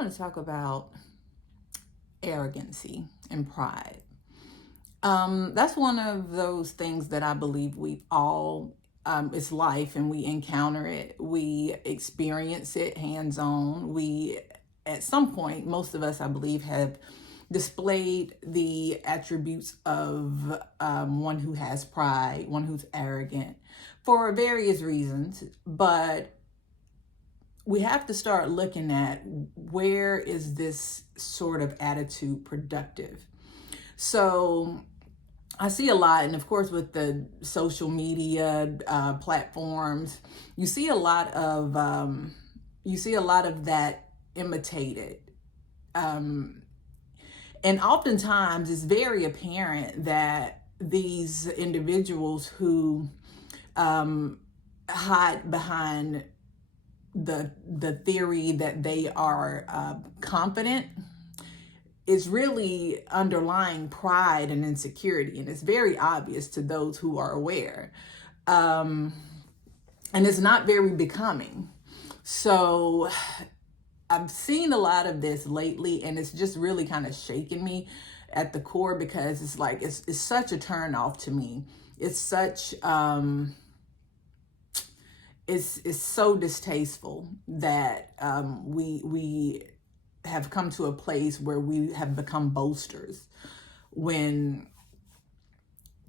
want to talk about arrogancy and pride. That's one of those things that I believe we all, it's life and we encounter it. We experience it hands on. At some point, most of us, I believe, have displayed the attributes of one who has pride, one who's arrogant for various reasons. But we have to start looking at, where is this sort of attitude productive? So I see a lot, and of course with the social media platforms, you see a lot of that imitated, and oftentimes it's very apparent that these individuals who hide behind the theory that they are confident is really underlying pride and insecurity, and it's very obvious to those who are aware, and it's not very becoming. So I've seen a lot of this lately, and it's just really kind of shaken me at the core, because it's like it's such a turn off to me. It's such it's so distasteful that we have come to a place where we have become boasters, when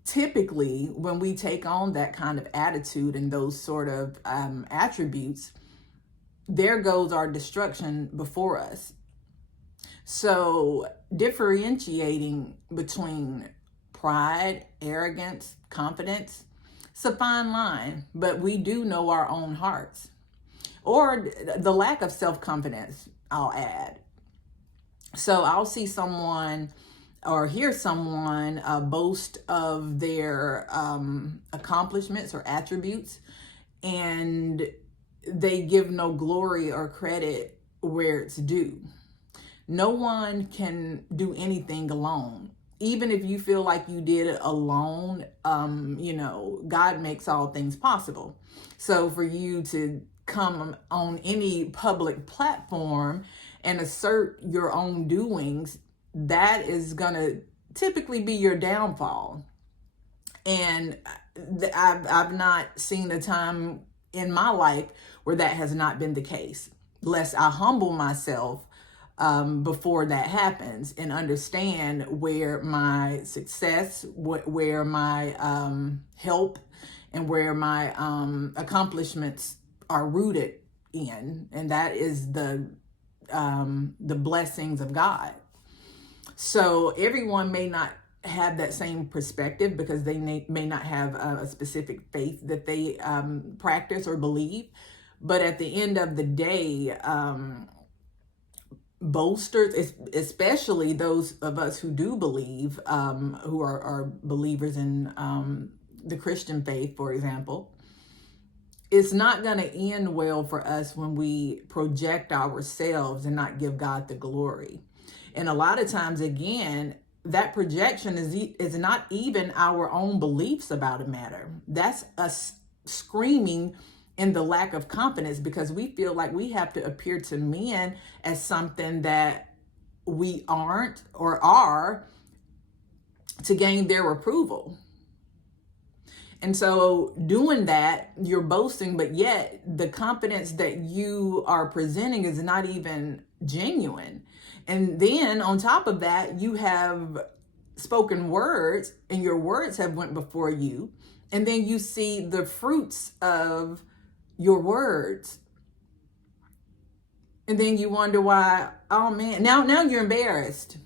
typically when we take on that kind of attitude and those sort of attributes, there goes our destruction before us. So differentiating between pride, arrogance, confidence, it's a fine line, but we do know our own hearts, or the lack of self-confidence, I'll add. So I'll see someone or hear someone boast of their accomplishments or attributes, and they give no glory or credit where it's due. No one can do anything alone. Even if you feel like you did it alone, God makes all things possible. So for you to come on any public platform and assert your own doings, that is going to typically be your downfall. And I've not seen a time in my life where that has not been the case, lest I humble myself before that happens, and understand where my success, where my help, and where my accomplishments are rooted in, and that is the blessings of God. So everyone may not have that same perspective, because they may not have a specific faith that they practice or believe. But at the end of the day, boasters, especially those of us who do believe, who are believers in the Christian faith, for example, it's not going to end well for us when we project ourselves and not give God the glory. And a lot of times, again, that projection is not even our own beliefs about a matter. That's us screaming in the lack of confidence, because we feel like we have to appear to men as something that we aren't or are, to gain their approval. And so doing that, you're boasting, but yet the confidence that you are presenting is not even genuine. And then on top of that, you have spoken words, and your words have went before you. And then you see the fruits of your words. And then you wonder why, oh man, now you're embarrassed.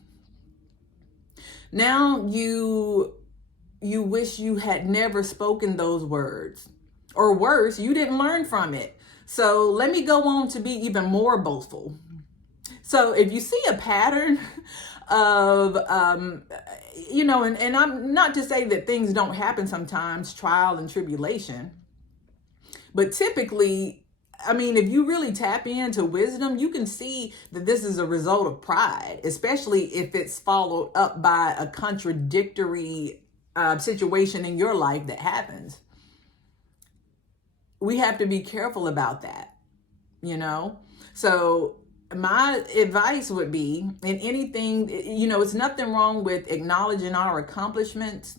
Now you wish you had never spoken those words, or worse, you didn't learn from it. So let me go on to be even more boastful. So if you see a pattern of, and I'm not to say that things don't happen sometimes, trial and tribulation, but typically, I mean, if you really tap into wisdom, you can see that this is a result of pride, especially if it's followed up by a contradictory situation in your life that happens. We have to be careful about that, So my advice would be, in anything, it's nothing wrong with acknowledging our accomplishments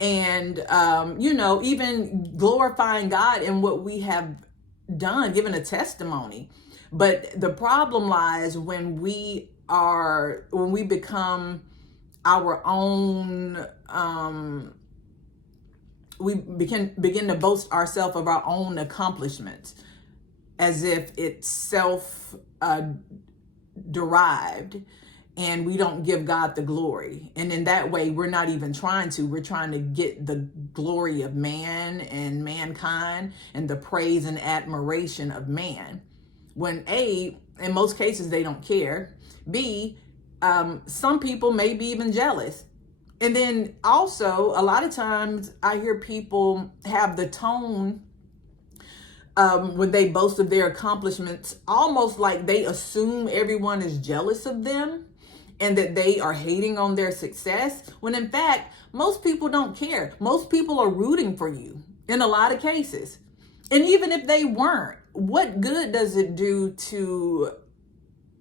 and, even glorifying God in what we have done, giving a testimony. But the problem lies when we become our own, we begin to boast ourselves of our own accomplishments as if it's self derived, and we don't give God the glory. And in that way, we're not even trying to. We're trying to get the glory of man and mankind and the praise and admiration of man. When A, in most cases, they don't care. B, some people may be even jealous. And then also, a lot of times I hear people have the tone when they boast of their accomplishments, almost like they assume everyone is jealous of them and that they are hating on their success, when in fact, most people don't care. Most people are rooting for you in a lot of cases. And even if they weren't, what good does it do to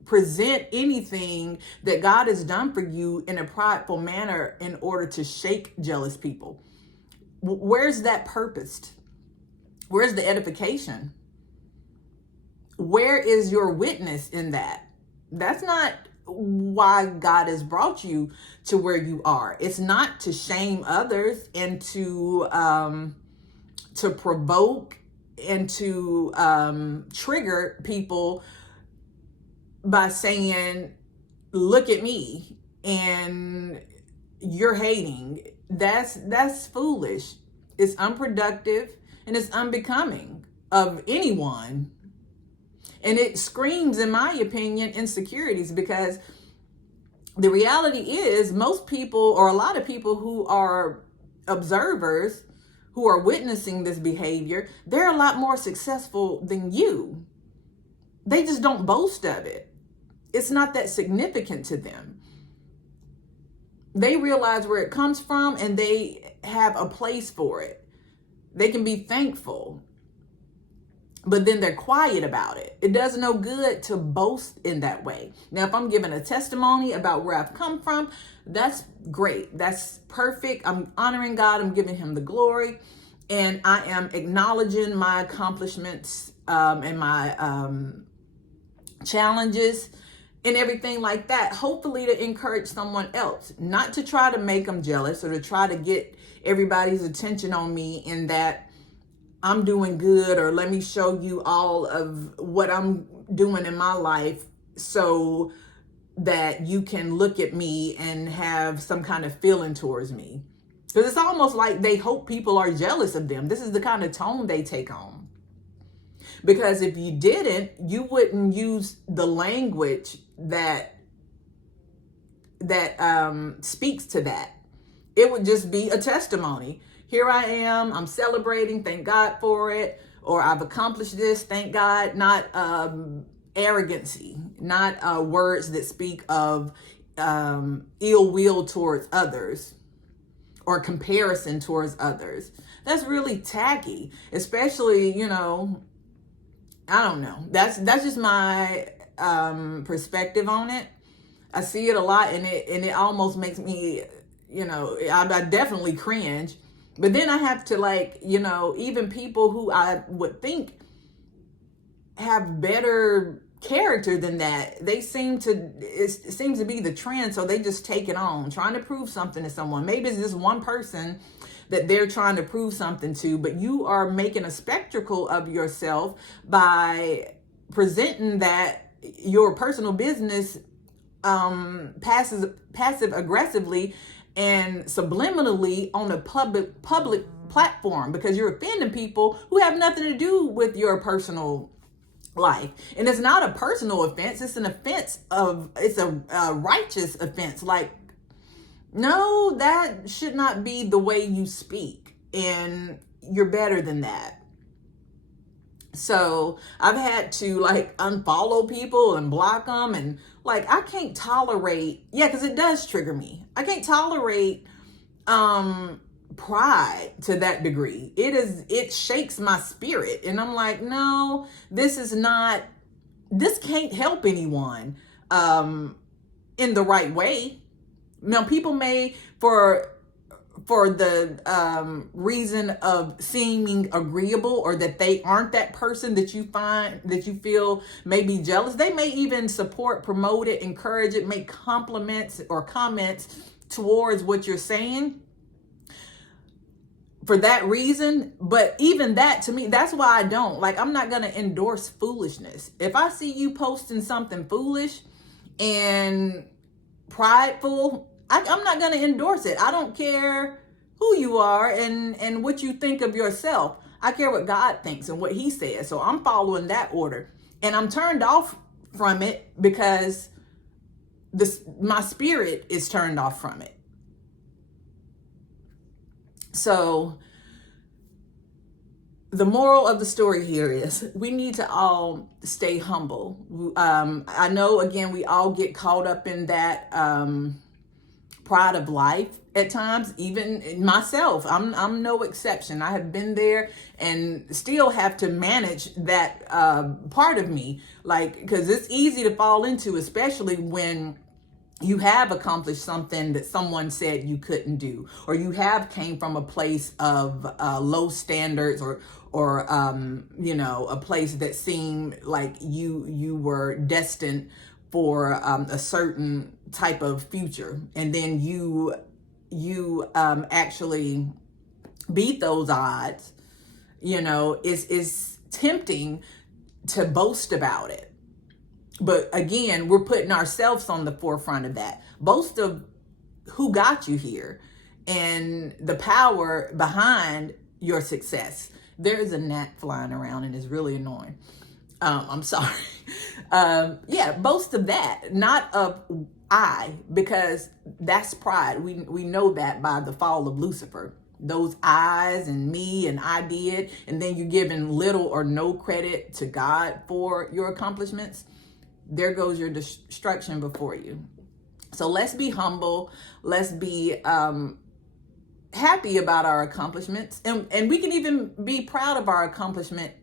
present anything that God has done for you in a prideful manner in order to shake jealous people? Where's that purposed? Where's the edification? Where is your witness in that? That's not why God has brought you to where you are. It's not to shame others and to provoke and to trigger people by saying, look at me and you're hating. That's foolish. It's unproductive and it's unbecoming of anyone. And it screams, in my opinion, insecurities, because the reality is most people, or a lot of people who are observers, who are witnessing this behavior, they're a lot more successful than you. They just don't boast of it. It's not that significant to them. They realize where it comes from and they have a place for it. They can be thankful, but then they're quiet about it. It does no good to boast in that way. Now, if I'm giving a testimony about where I've come from, that's great. That's perfect. I'm honoring God. I'm giving him the glory. And I am acknowledging my accomplishments and my challenges and everything like that, hopefully to encourage someone else, not to try to make them jealous or to try to get everybody's attention on me in that I'm doing good, or let me show you all of what I'm doing in my life so that you can look at me and have some kind of feeling towards me. Because it's almost like they hope people are jealous of them. This is the kind of tone they take on. Because if you didn't, you wouldn't use the language that speaks to that. It would just be a testimony. Here I am, I'm celebrating, thank God for it, or I've accomplished this, thank God. Not arrogancy, not words that speak of ill will towards others or comparison towards others. That's really tacky, especially, I don't know. That's just my perspective on it. I see it a lot, and it almost makes me, I definitely cringe. But then I have to even people who I would think have better character than that, it seems to be the trend. So they just take it on, trying to prove something to someone. Maybe it's this one person that they're trying to prove something to, but you are making a spectacle of yourself by presenting that your personal business passive aggressively and subliminally on a public platform, because you're offending people who have nothing to do with your personal life. And it's not a personal offense, it's an offense it's a righteous offense. Like, no, that should not be the way you speak, and you're better than that. So I've had to unfollow people and block them, and I can't tolerate, because it does trigger me. I can't tolerate pride to that degree. It shakes my spirit, and I'm like, no, this is not this can't help anyone in the right way. Now, people may, for the reason of seeming agreeable, or that they aren't that person that you find, that you feel may be jealous, they may even support, promote it, encourage it, make compliments or comments towards what you're saying for that reason. But even that, to me, that's why I don't, like, I'm not going to endorse foolishness. If I see you posting something foolish and prideful, I'm not going to endorse it. I don't care who you are and what you think of yourself. I care what God thinks and what he says. So I'm following that order, and I'm turned off from it because my spirit is turned off from it. So the moral of the story here is we need to all stay humble. I know, again, we all get caught up in that pride of life at times, even myself. I'm no exception. I have been there and still have to manage that part of me, like, because it's easy to fall into, especially when you have accomplished something that someone said you couldn't do, or you have came from a place of low standards, or you know, a place that seemed like you were destined for a certain type of future, and then you actually beat those odds. You know, it's tempting to boast about it. But again, we're putting ourselves on the forefront of that. Boast of who got you here and the power behind your success. There's a gnat flying around and it's really annoying. I'm sorry. Yeah, boast of that, not of I, because that's pride. We know that by the fall of Lucifer. Those I's and me and I did, and then you're giving little or no credit to God for your accomplishments. There goes your destruction before you. So let's be humble. Let's be happy about our accomplishments. And we can even be proud of our accomplishment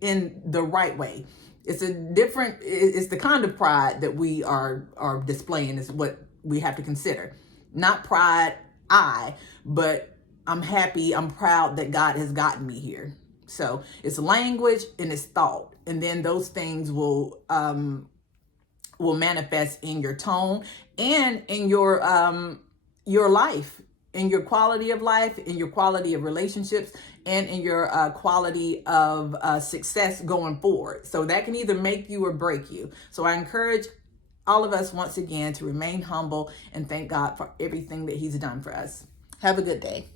in the right way. It's the kind of pride that we are displaying is what we have to consider. Not pride, but I'm happy, I'm proud that God has gotten me here. So it's language and it's thought. And then those things will manifest in your tone and in your life, in your quality of life, in your quality of relationships, and in your quality of success going forward. So that can either make you or break you. So I encourage all of us once again to remain humble and thank God for everything that he's done for us. Have a good day.